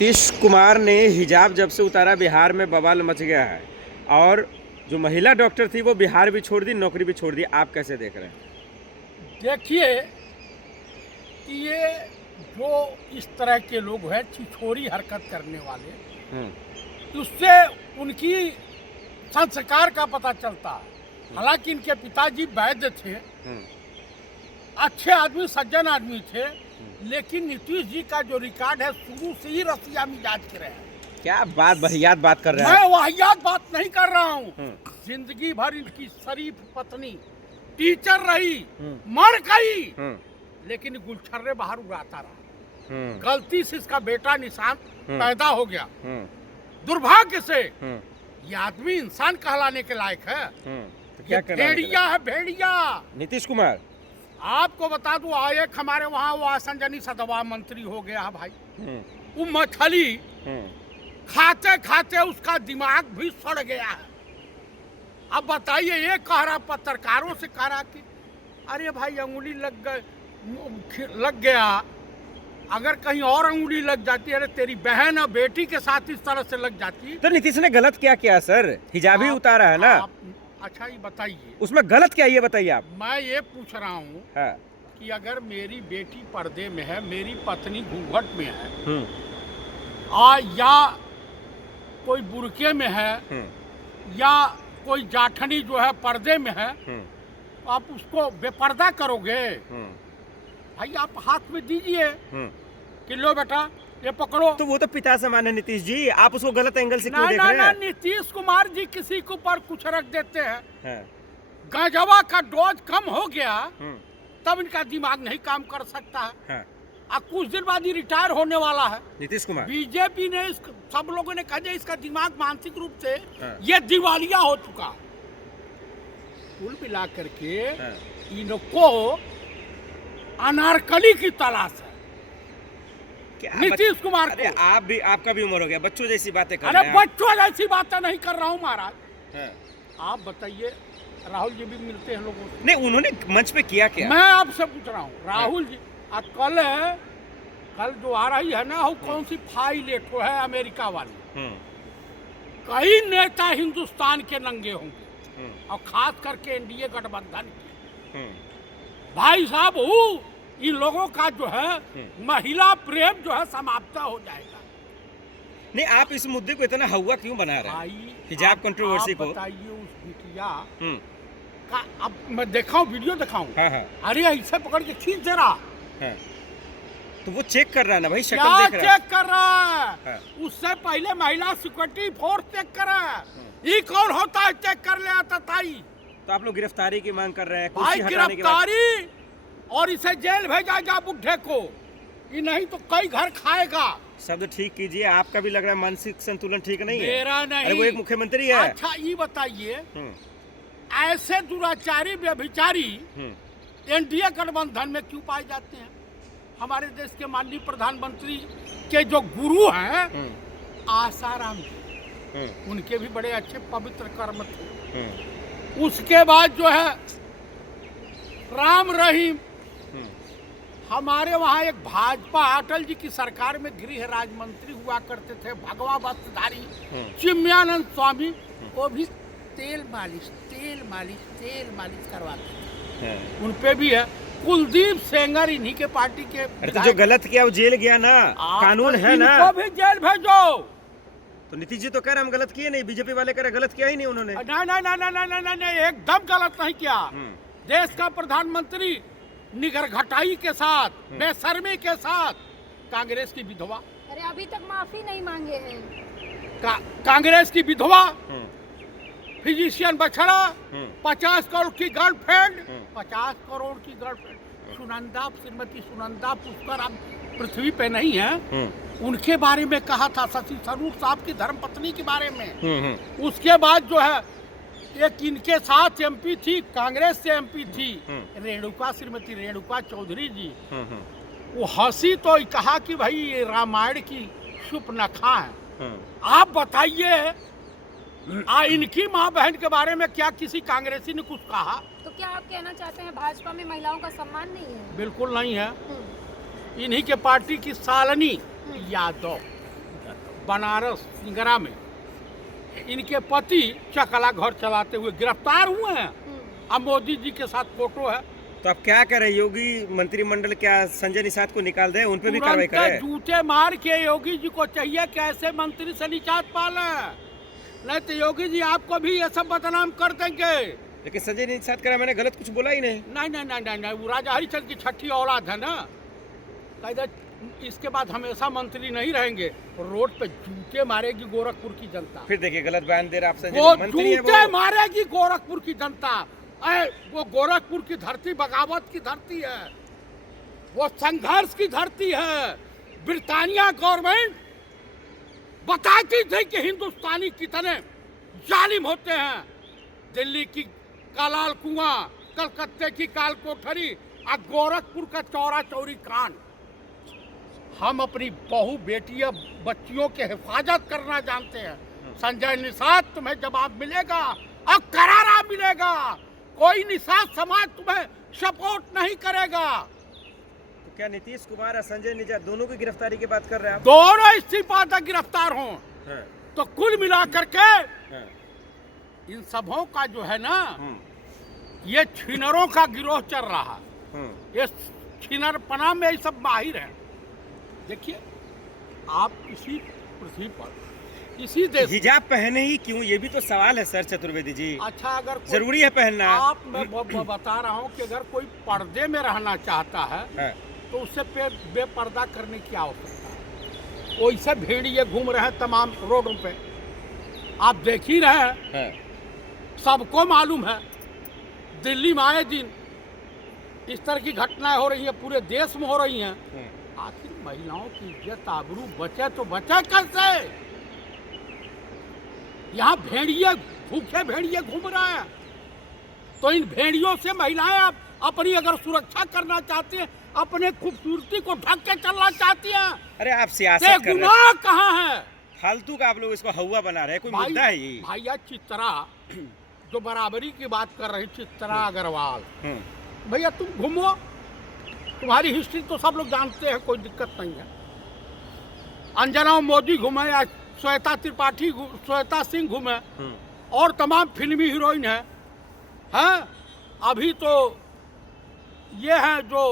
नीतीश कुमार ने हिजाब जब से उतारा बिहार में बवाल मच गया है और जो महिला डॉक्टर थी वो बिहार भी छोड़ दी, नौकरी भी छोड़ दी। आप कैसे देख रहे हैं? देखिए कि ये जो इस तरह के लोग हैं छिछोरी हरकत करने वाले, उससे उनकी संस्कार का पता चलता है। हालांकि इनके पिताजी वैद्य थे, अच्छे आदमी, सज्जन आदमी थे, लेकिन नीतीश जी का जो रिकॉर्ड है शुरू से ही रसिया मिजाज के रहे हैं। क्या बात वाहियात बात कर रहे हैं? मैं वाहियात बात नहीं कर रहा हूँ। जिंदगी भर इनकी शरीफ पत्नी टीचर रही, मर गई, लेकिन गुलछर्रे बाहर उड़ाता रहा। गलती से इसका बेटा निशान पैदा हो गया। दुर्भाग्य से ये आदमी इंसान कहलाने के लायक है। तो क्या भेड़िया है, भेड़िया। नीतीश कुमार, आपको बता दूं, एक हमारे वहाँ वो संजनी सदवा मंत्री हो गया है भाई। वो मछली खाते खाते उसका दिमाग भी सड़ गया है। अब बताइए, ये कह रहा पत्रकारों से कह रहा कि अरे भाई अंगुली लग गया, अगर कहीं और अंगुली लग जाती, अरे तेरी बहन और बेटी के साथ इस तरह से लग जाती। तो नीतीश ने गलत क्या किया सर? हिजाब ही उतारा है ना। अच्छा ये बताइए, उसमें गलत क्या, ये बताइए आप। मैं ये पूछ रहा हूँ कि अगर मेरी बेटी पर्दे में है, मेरी पत्नी घूंघट में है, या कोई बुरके में है, या कोई जाठनी जो है पर्दे में है, आप उसको बेपर्दा करोगे? भाई आप हाथ में दीजिए कि लो बेटा ये पकड़ो। तो वो तो पिता समान है नीतीश जी, आप उसको गलत एंगल से क्यों देख रहे हैं? नीतीश कुमार जी किसी के ऊपर कुछ रख देते हैं। गांजावा का डोज कम हो गया तब इनका दिमाग नहीं काम कर सकता है। अब कुछ दिन बाद ही रिटायर होने वाला है नीतीश कुमार। बीजेपी ने सब लोगों ने कहा इसका दिमाग मानसिक रूप से ये दिवालिया हो चुका। कुल मिला करके इनको अनारकली की तलाश है नीतीश कुमार को। आप भी, आपका भी उम्र हो गया, बच्चों जैसी बातें कर रहे हैं। अरे बच्चों जैसी बातें नहीं कर रहा हूँ महाराज। आप बताइए, राहुल जी भी मिलते हैं लोगों से? नहीं, उन्होंने मंच पे किया क्या? मैं आपसे पूछ रहा हूँ, राहुल जी कल जो आ रही है ना, वो कौन सी फाइल है अमेरिका वाली, कई नेता हिंदुस्तान के नंगे होंगे और खास करके एनडीए गठबंधन के। भाई साहब, इन लोगों का जो है महिला प्रेम जो है समाप्त हो जाएगा। नहीं, आप इस मुद्दे को इतना हवा क्यों बना रहे हैं, हिजाब कंट्रोवर्सी को? बताइए उस बिटिया का, अब मैं दिखाऊं, वीडियो दिखाऊं? अरे ऐसे पकड़ के खींच दे रहा। तो वो चेक कर रहा है ना भाई, शक्ल क्या देख रहा है? चेक कर रहा है? उससे पहले महिला सिक्योरिटी फोर्स चेक कर रहा है। ये कौन होता है चेक कर ले आता ताई? तो आप लोग गिरफ्तारी की मांग कर रहे हैं? भाई गिरफ्तारी और इसे जेल भेजा जा बुढ़े को, ये नहीं तो कई घर खाएगा। शब्द ठीक कीजिए, आपका भी लग रहा है मानसिक संतुलन ठीक नहीं है। मेरा नहीं। अरे वो एक मुख्यमंत्री है। अच्छा ये बताइए, ऐसे दुराचारी व्यभिचारी एनडीए गठबंधन में क्यों पाए जाते हैं? हमारे देश के माननीय प्रधानमंत्री के जो गुरु हैं आसाराम जी, उनके भी बड़े अच्छे पवित्र कर्म थे। उसके बाद जो है राम रहीम, हमारे वहाँ एक भाजपा अटल जी की सरकार में गृह राज्य मंत्री हुआ करते थे, भगवा वस्त्रधारी चिन्मयानंद स्वामी, वो भी तेल मालिश करवाते थे। उन पे भी है। कुलदीप सेंगर इन्हीं के पार्टी के। अरे तो जो गलत किया वो जेल गया ना, कानून है ना। इनको भी जेल भेजो। तो नीतीश जी तो कह रहे हम गलत किए नहीं, बीजेपी वाले कह रहे गलत किया ही नहीं उन्होंने। नहीं, एकदम गलत नहीं किया। देश का प्रधानमंत्री निगर घटाई के साथ, बेशर्मी के साथ कांग्रेस की विधवा, अरे अभी तक माफी नहीं मांगे हैं। कांग्रेस की विधवा, फिजिशियन बछड़ा, 50 करोड़ की गर्लफ्रेंड, 50 करोड़ की गर्लफ्रेंड सुनंदा, श्रीमती सुनंदा पुष्कर अब पृथ्वी पे नहीं है। उनके बारे में कहा था, शशि थरूर साहब की धर्मपत्नी के बारे में। उसके बाद जो है एक इनके साथ एमपी थी, कांग्रेस से एमपी थी, रेणुका, श्रीमती रेणुका चौधरी जी। वो हंसी तो कहा कि भाई ये रामायण की शूर्पणखा है। आप बताइए, इनकी माँ बहन के बारे में क्या किसी कांग्रेसी ने कुछ कहा? तो क्या आप कहना चाहते हैं भाजपा में महिलाओं का सम्मान नहीं है? बिल्कुल नहीं है। इन्हीं के पार्टी की शालिनी यादव बनारस सिंगरा में इनके पति चकला घर चलाते हुए गिरफ्तार हुए हैं। अब मोदी जी के साथ फोटो है। तो अब क्या करे योगी मंत्रिमंडल, क्या संजय निषाद को निकाल दे, उन पे भी कार्रवाई करे? जूते मार के योगी जी को चाहिए कि ऐसे मंत्री से निजात पाले, नहीं तो योगी जी आपको भी ये सब बदनाम कर देंगे। लेकिन संजय निषाद करा, मैंने गलत कुछ बोला ही नहीं। नहीं, वो राजा हरिचंद की छठी औलाद है ना, कहते इसके बाद हमेशा मंत्री नहीं रहेंगे। रोड पे जूते मारेगी गोरखपुर की जनता। फिर देखिए गलत बयान दे रहा आप संजय, वो मंत्री है जूते वो। मारेगी गोरखपुर की जनता। वो गोरखपुर की धरती बगावत की धरती है, वो संघर्ष की धरती है। ब्रिटानिया गवर्नमेंट बताती थी कि हिंदुस्तानी कितने जालिम होते हैं। दिल्ली की कालाल कुआं, कलकत्ते की काल कोठरी और गोरखपुर का चौरा चौरी कांड। हम अपनी बहू बेटियां बच्चियों के हिफाजत करना जानते हैं। संजय निषाद तुम्हें जवाब मिलेगा और करारा मिलेगा। कोई निषाद समाज तुम्हें सपोर्ट नहीं करेगा। तो क्या नीतीश कुमार और संजय निषाद दोनों की गिरफ्तारी की बात कर रहे हैं आप? दोनों इस्तीफा तक गिरफ्तार हों हाँ, तो कुल मिला करके हाँ, इन सबों का जो है ना, ये छिनरों का गिरोह चल रहा है। ये छिनरपना में ये सब माहिर हैं। देखिए, आप इसी पृथ्वी पर, इसी देश, हिजाब पहने ही क्यों, ये भी तो सवाल है सर चतुर्वेदी जी। अच्छा अगर जरूरी है पहनना? आप मैं बता रहा हूँ कि अगर कोई पर्दे में रहना चाहता है हाँ, तो उससे बेपर्दा करने की आवश्यकता है। वैसे भेड़िए घूम रहे हैं तमाम रोडों पे, आप देख ही रहे हैं। हाँ, सबको मालूम है दिल्ली में आए दिन इस तरह की घटनाएं हो रही है, पूरे देश में हो रही हैं। आखिर महिलाओं की इज्जत आबरू बचे तो बचे कैसे? यहाँ भेड़िए, भूखे भेड़िए घूम रहे हैं, तो इन भेड़ियों से महिलाएं आप अपनी अगर सुरक्षा करना चाहती हैं, अपने खूबसूरती को ढक के चलना चाहती हैं, अरे आप सियासत तो कर रहे हैं, गुनाह कहाँ है? फालतू का आप लोग इसको हवा बना रहे हैं, कोई मुद्दा है ये? भैया चित्रा जो बराबरी की बात कर रही, चित्रा अग्रवाल, भैया तुम घूमो, तुम्हारी हिस्ट्री तो सब लोग जानते हैं, कोई दिक्कत नहीं है। अंजना मोदी घूमे या श्वेता त्रिपाठी, श्वेता सिंह घूमे और तमाम फिल्मी हीरोइन है। अभी तो ये है जो,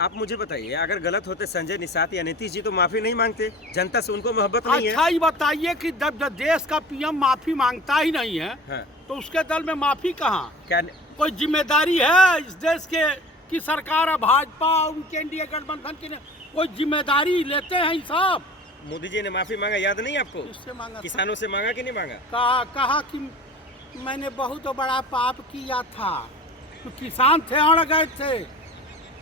आप मुझे बताइए, अगर गलत होते संजय निषाद या नीतीश जी तो माफी नहीं मांगते? जनता से उनको मोहब्बत नहीं है? अच्छा ही बताइए कि जब देश का पीएम माफी मांगता ही नहीं है, हाँ, तो उसके दल में माफी कहाँ? क्या कोई जिम्मेदारी है इस देश के की सरकार है, भाजपा उनके एनडीए गठबंधन की कोई जिम्मेदारी लेते हैं सब? मोदी जी ने माफी मांगा, याद नहीं आपको? किससे मांगा? किसानों से मांगा कि नहीं मांगा? कहा कि मैंने बहुत बड़ा पाप किया था, तो किसान थे अड़ गए थे।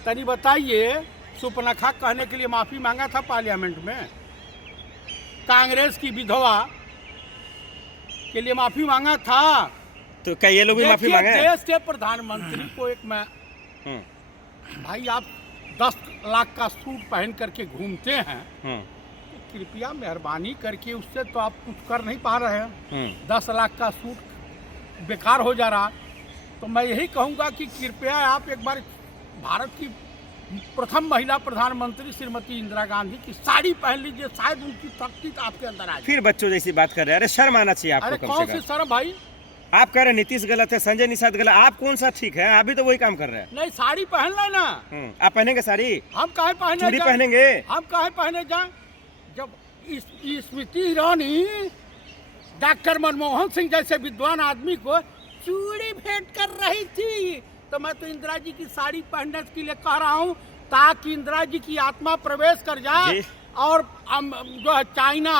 तनी बताइए, सुपनखा कहने के लिए माफी मांगा था पार्लियामेंट में? कांग्रेस की विधवा के लिए माफी मांगा था? तो क्या ये लोग भी माफी मांगे? देश के प्रधानमंत्री को एक मैं, भाई आप 10 लाख का सूट पहन करके घूमते हैं, तो कृपया मेहरबानी करके, उससे तो आप कुछ कर नहीं पा रहे हैं। 10 लाख का सूट बेकार हो जा रहा। तो मैं यही कहूँगा कि कृपया आप एक बार भारत की प्रथम महिला प्रधानमंत्री श्रीमती इंदिरा गांधी की साड़ी पहन लीजिए, शायद उनकी शक्ति आपके अंदर आ जाए। फिर बच्चों जैसी बात कर रहे हैं, अरे शर्म आना चाहिए आपको। अरे कम कौन से सी कम शर्म भाई? आप कह रहे हैं नीतीश गलत है, संजय निषाद गलत, आप कौन सा ठीक है? आप भी तो वही काम कर रहे हैं। नहीं, साड़ी पहन लेना। आप पहनेंगे साड़ी? हम काहे पहने चूड़ी जाएं? पहनेंगे? हम काहे पहने जाएं? जब स्मृति ईरानी डॉक्टर मनमोहन सिंह जैसे विद्वान आदमी को चूड़ी भेंट कर रही थी, तो मैं तो इंदिरा जी की साड़ी पहनने के लिए कह रहा हूँ, ताकि इंदिरा जी की आत्मा प्रवेश कर जाए और जो है चाइना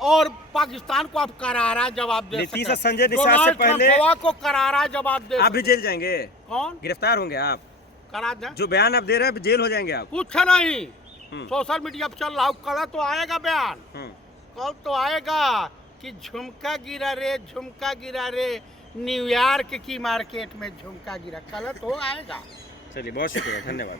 और पाकिस्तान को आप करारा जवाब दे सकें। नीतीश और संजय निषाद से पहले को करारा जवाब दे आप भी जेल जाएंगे? कौन? गिरफ्तार होंगे आप? करा दें। जो बयान आप दे रहे हैं जेल हो जाएंगे आप? कुछ नहीं, सोशल मीडिया पर चल रहा हूँ, कल तो आएगा बयान। कल तो आएगा कि झुमका गिरा रे न्यूयॉर्क की मार्केट में झुमका गिरा, कल तो आएगा। चलिए, बहुत शुक्रिया, धन्यवाद।